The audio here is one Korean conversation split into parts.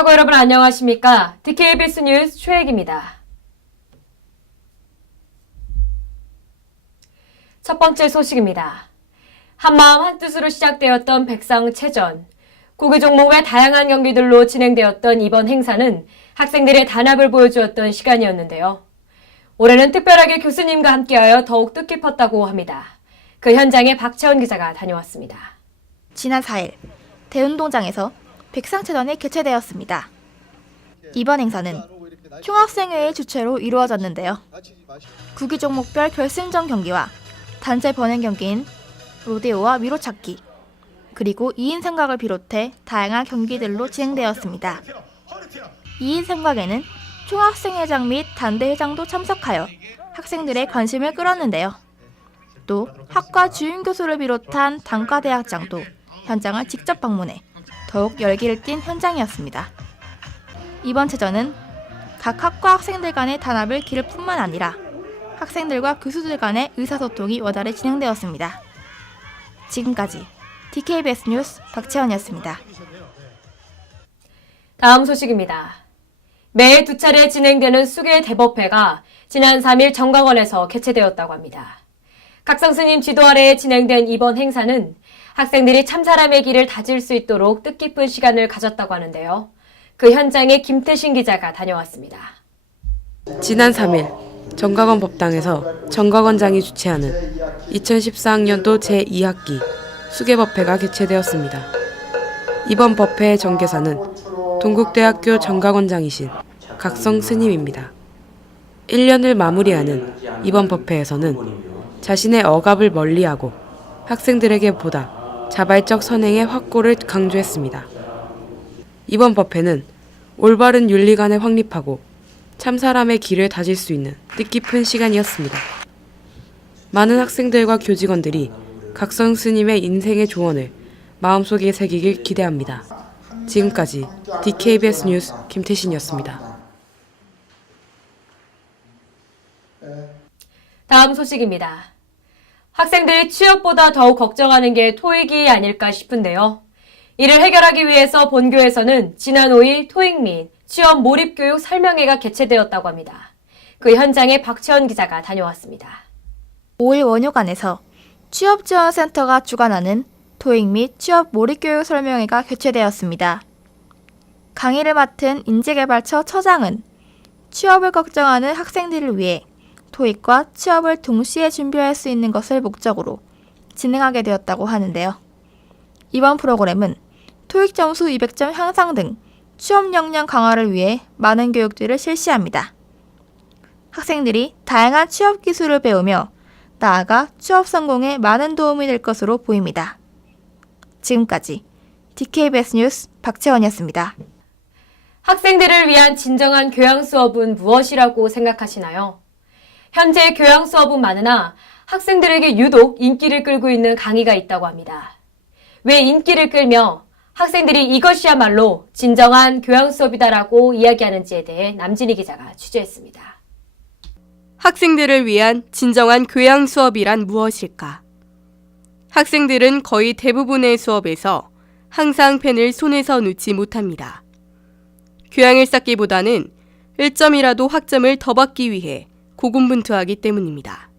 학우 여러분 안녕하십니까? DKBS 뉴스 최혜기입니다. 첫 번째 소식입니다. 한마음 한뜻으로 시작되었던 백상체전. 구기 종목 외 다양한 경기들로 진행되었던 이번 행사는 학생들의 단합을 보여주었던 시간이었는데요. 올해는 특별하게 교수님과 함께하여 더욱 뜻깊었다고 합니다. 그 현장에 박채원 기자가 다녀왔습니다. 지난 4일 대운동장에서 백상체전이 개최되었습니다. 이번 행사는 총학생회의 주최로 이루어졌는데요. 구기 종목별 결승전 경기와 단체 번외 경기인 로데오와 미로찾기, 그리고 2인 삼각을 비롯해 다양한 경기들로 진행되었습니다. 2인 삼각에는 총학생회장 및 단대회장도 참석하여 학생들의 관심을 끌었는데요. 또 학과 주임 교수를 비롯한 단과대학장도 현장을 직접 방문해 더욱 열기를 띤 현장이었습니다. 이번 체전은 각 학과 학생들 간의 단합을 기를 뿐만 아니라 학생들과 교수들 간의 의사소통이 원활히 진행되었습니다. 지금까지 DKBS 뉴스 박채원이었습니다. 다음 소식입니다. 매해 2차례 진행되는 수계 대법회가 지난 3일 정강원에서 개최되었다고 합니다. 각성스님 지도 아래에 진행된 이번 행사는 학생들이 참사람의 길을 다질 수 있도록 뜻깊은 시간을 가졌다고 하는데요. 그 현장에 김태신 기자가 다녀왔습니다. 지난 3일 정강원 법당에서 정강원장이 주최하는 2014학년도 제2학기 수계법회가 개최되었습니다. 이번 법회의 정계사는 동국대학교 정강원장이신 각성 스님입니다. 1년을 마무리하는 이번 법회에서는 자신의 억압을 멀리하고 학생들에게 보다 자발적 선행의 확고를 강조했습니다. 이번 법회는 올바른 윤리관을 확립하고 참사람의 길을 다질 수 있는 뜻깊은 시간이었습니다. 많은 학생들과 교직원들이 각성 스님의 인생의 조언을 마음속에 새기길 기대합니다. 지금까지 DKBS 뉴스 김태신이었습니다. 다음 소식입니다. 학생들이 취업보다 더욱 걱정하는 게 토익이 아닐까 싶은데요. 이를 해결하기 위해서 본교에서는 지난 5일 토익 및 취업 몰입교육 설명회가 개최되었다고 합니다. 그 현장에 박채원 기자가 다녀왔습니다. 5일 원효관에서 취업지원센터가 주관하는 토익 및 취업 몰입교육 설명회가 개최되었습니다. 강의를 맡은 인재개발처 처장은 취업을 걱정하는 학생들을 위해 토익과 취업을 동시에 준비할 수 있는 것을 목적으로 진행하게 되었다고 하는데요. 이번 프로그램은 토익 점수 200점 향상 등 취업 역량 강화를 위해 많은 교육들을 실시합니다. 학생들이 다양한 취업 기술을 배우며 나아가 취업 성공에 많은 도움이 될 것으로 보입니다. 지금까지 DKBS 뉴스 박채원이었습니다. 학생들을 위한 진정한 교양 수업은 무엇이라고 생각하시나요? 현재 교양 수업은 많으나 학생들에게 유독 인기를 끌고 있는 강의가 있다고 합니다. 왜 인기를 끌며 학생들이 이것이야말로 진정한 교양 수업이다라고 이야기하는지에 대해 남진희 기자가 취재했습니다. 학생들을 위한 진정한 교양 수업이란 무엇일까? 학생들은 거의 대부분의 수업에서 항상 펜을 손에서 놓지 못합니다. 교양을 쌓기보다는 1점이라도 학점을 더 받기 위해 고군분투하기 때문입니다.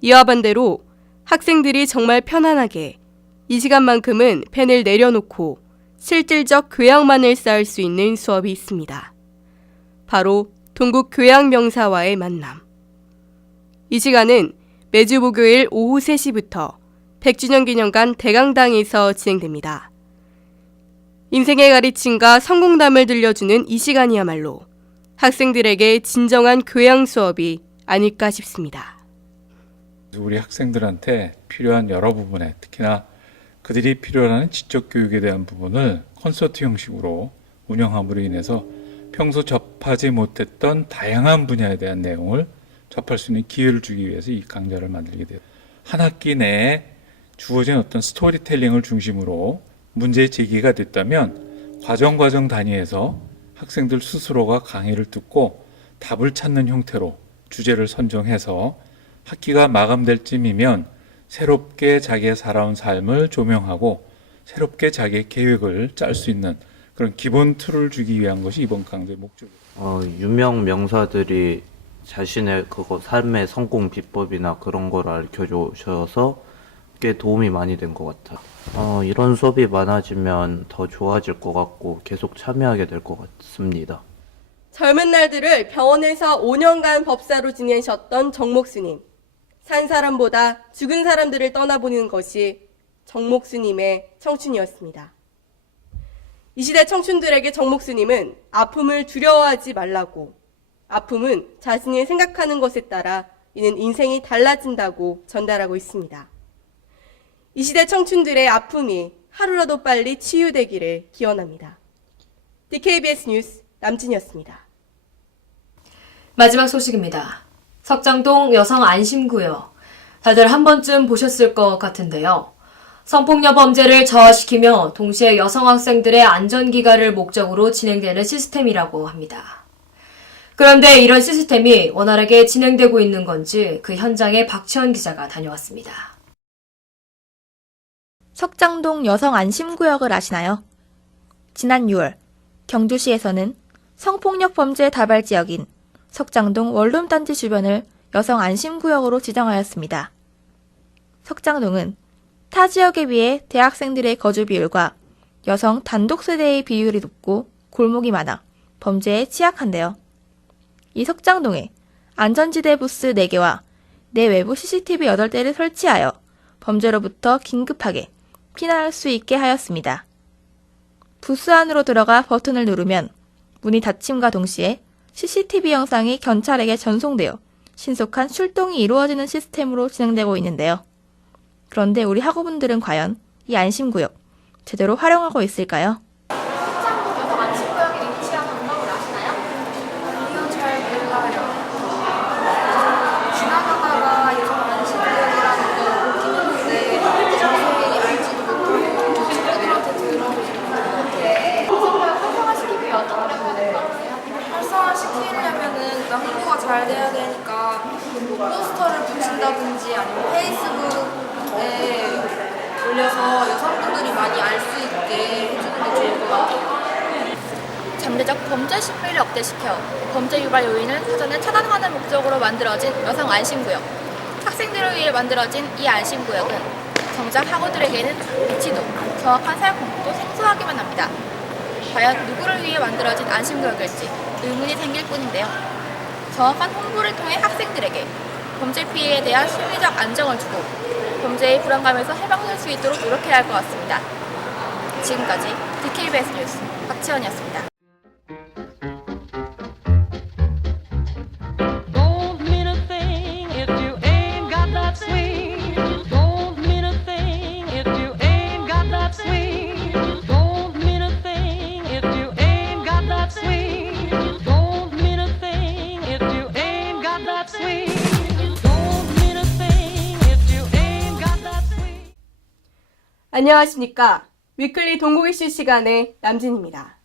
이와 반대로 학생들이 정말 편안하게 이 시간만큼은 펜을 내려놓고 실질적 교양만을 쌓을 수 있는 수업이 있습니다. 바로 동국교양명사와의 만남. 이 시간은 매주 목요일 오후 3시부터 100주년 기념관 대강당에서 진행됩니다. 인생의 가르침과 성공담을 들려주는 이 시간이야말로 학생들에게 진정한 교양 수업이 아닐까 싶습니다. 우리 학생들한테 필요한 여러 부분에 특히나 그들이 필요로 하는 지적 교육에 대한 부분을 콘서트 형식으로 운영함으로 인해서 평소 접하지 못했던 다양한 분야에 대한 내용을 접할 수 있는 기회를 주기 위해서 이 강좌를 만들게 돼요. 한 학기 내에 주어진 어떤 스토리텔링을 중심으로 문제 제기가 됐다면 과정 단위에서 학생들 스스로가 강의를 듣고 답을 찾는 형태로 주제를 선정해서 학기가 마감될 쯤이면 새롭게 자기의 살아온 삶을 조명하고 새롭게 자기의 계획을 짤 수 있는 그런 기본 틀을 주기 위한 것이 이번 강좌의 목적입니다. 유명 명사들이 자신의 삶의 성공 비법이나 그런 걸 알려주셔서 꽤 도움이 많이 된 것 같아요. 이런 수업이 많아지면 더 좋아질 것 같고 계속 참여하게 될 것 같습니다. 젊은 날들을 병원에서 5년간 법사로 지내셨던 정목스님. 산 사람보다 죽은 사람들을 떠나보는 것이 정목스님의 청춘이었습니다. 이 시대 청춘들에게 정목스님은 아픔을 두려워하지 말라고, 아픔은 자신이 생각하는 것에 따라 이는 인생이 달라진다고 전달하고 있습니다. 이 시대 청춘들의 아픔이 하루라도 빨리 치유되기를 기원합니다. DKBS 뉴스 남진이었습니다. 마지막 소식입니다. 석장동 여성 안심구역. 다들 한 번쯤 보셨을 것 같은데요. 성폭력 범죄를 저하시키며 동시에 여성 학생들의 안전기가를 목적으로 진행되는 시스템이라고 합니다. 그런데 이런 시스템이 원활하게 진행되고 있는 건지 그 현장에 박지원 기자가 다녀왔습니다. 석장동 여성 안심구역을 아시나요? 지난 6월 경주시에서는 성폭력 범죄 다발 지역인 석장동 원룸단지 주변을 여성 안심구역으로 지정하였습니다. 석장동은 타 지역에 비해 대학생들의 거주 비율과 여성 단독 세대의 비율이 높고 골목이 많아 범죄에 취약한데요. 이 석장동에 안전지대 부스 4개와 내 외부 CCTV 8대를 설치하여 범죄로부터 긴급하게 피난할 수 있게 하였습니다. 부스 안으로 들어가 버튼을 누르면 문이 닫힘과 동시에 CCTV 영상이 경찰에게 전송되어 신속한 출동이 이루어지는 시스템으로 진행되고 있는데요. 그런데 우리 학우분들은 과연 이 안심구역 제대로 활용하고 있을까요? 활성화시키려면은 일단 홍보가 잘 돼야 되니까 뭐 포스터를 붙인다든지 아니면 페이스북에 올려서 여성분들이 많이 알 수 있게 해주는 게 좋을 것 같아요. 잠재적 범죄 심리를 억제시켜 범죄 유발 요인을 사전에 차단하는 목적으로 만들어진 여성 안심구역. 학생들을 위해 만들어진 이 안심구역은 정작 학우들에게는 위치도 정확한 사용 방법도 생소하기만 합니다. 과연 누구를 위해 만들어진 안심구역일지 의문이 생길 뿐인데요. 정확한 홍보를 통해 학생들에게 범죄 피해에 대한 심리적 안정을 주고 범죄의 불안감에서 해방될 수 있도록 노력해야 할 것 같습니다. 지금까지 DKBS 뉴스 박지원이었습니다. Don't mean a thing if you ain't got that swing. Don't mean a thing if you ain't got that swing. Don't mean a thing if you ain't got that swing. Don't mean a thing if you ain't got that swing. Don't mean a thing if you ain't got that swing. 안녕하십니까. 위클리 동국 이슈 시간의 남진입니다.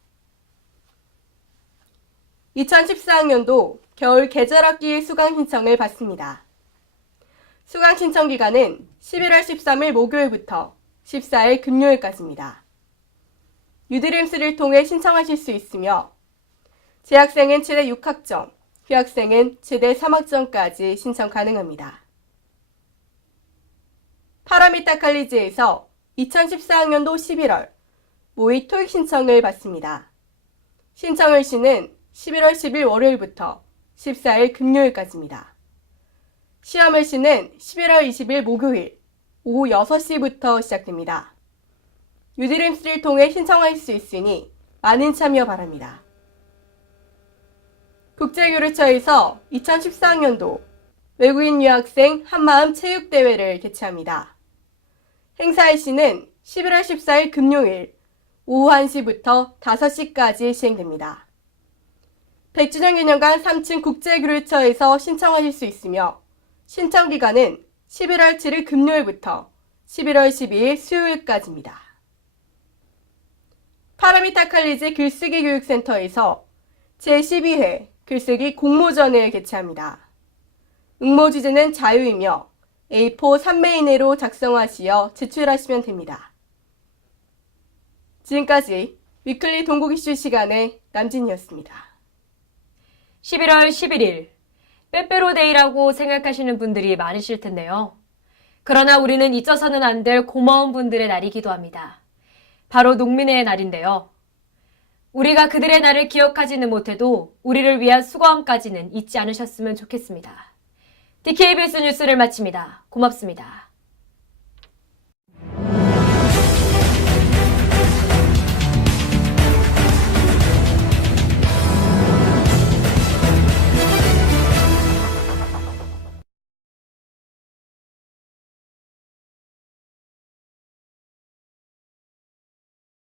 2014학년도 겨울 계절학기 수강 신청을 받습니다. 수강 신청 기간은 11월 13일 목요일부터 14일 금요일까지입니다. 유드림스를 통해 신청하실 수 있으며 재학생은 최대 6학점, 휴학생은 최대 3학점까지 신청 가능합니다. 파라미타 칼리지에서 2014학년도 11월 모의 토익 신청을 받습니다. 신청을 시는 11월 10일 월요일부터 14일 금요일까지입니다. 시험을 시는 11월 20일 목요일 오후 6시부터 시작됩니다. 유드림스를 통해 신청할 수 있으니 많은 참여 바랍니다. 국제교류처에서 2014학년도 외국인 유학생 한마음 체육대회를 개최합니다. 행사의 시는 11월 14일 금요일 오후 1시부터 5시까지 시행됩니다. 100주년 기념관 3층 국제교류처에서 신청하실 수 있으며 신청 기간은 11월 7일 금요일부터 11월 12일 수요일까지입니다. 파라미타 칼리지 글쓰기 교육센터에서 제12회 글쓰기 공모전을 개최합니다. 응모 주제는 자유이며 A4 3매 이내로 작성하시어 제출하시면 됩니다. 지금까지 위클리 동국 이슈 시간의 남진이었습니다. 11월 11일, 빼빼로데이라고 생각하시는 분들이 많으실 텐데요. 그러나 우리는 잊어서는 안 될 고마운 분들의 날이기도 합니다. 바로 농민의 날인데요. 우리가 그들의 날을 기억하지는 못해도 우리를 위한 수고함까지는 잊지 않으셨으면 좋겠습니다. DKBS 뉴스를 마칩니다. 고맙습니다.